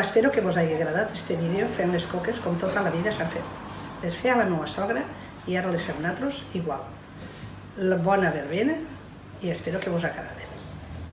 espero que vos hagi agradat este vídeo fent les coques com tota la vida s'han fet. Les feia la meva sogra i ara les fem nosaltres igual. La bona verbena i espero que vos agradi.